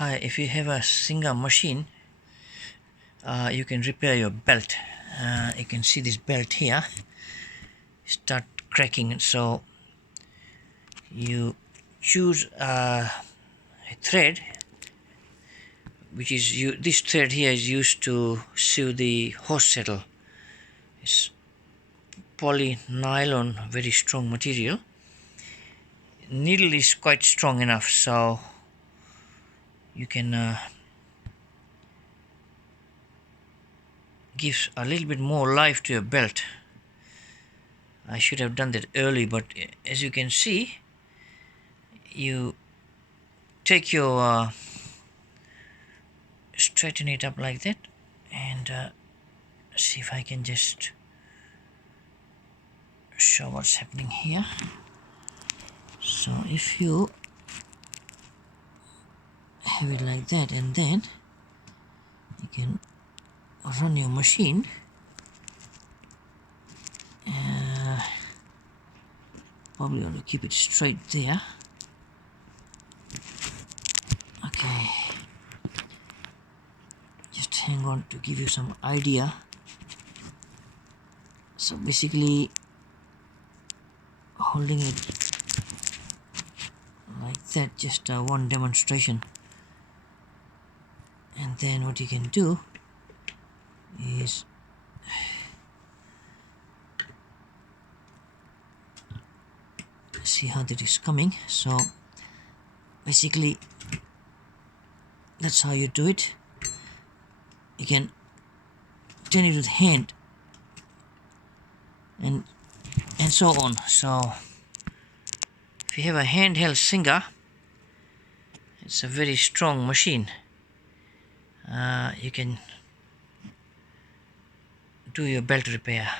Hi, if you have a Singer machine, you can repair your belt. You can see this belt here start cracking, so you choose a thread, which is this thread here is used to sew the hose saddle. It's poly nylon, very strong material. Needle is quite strong enough, so you can give a little bit more life to your belt. I should have done that early, but as you can see, you take your straighten it up like that, and see if I can just show what's happening here. So if you have it like that, and then you can run your machine, probably want to keep it straight there. Okay, just hang on to give you some idea. So basically holding it like that, just one demonstration, and then what you can do is see how that is coming. So basically that's how you do it. You can turn it with hand and so on. So if you have a handheld Singer, it's a very strong machine. You can do your belt repair.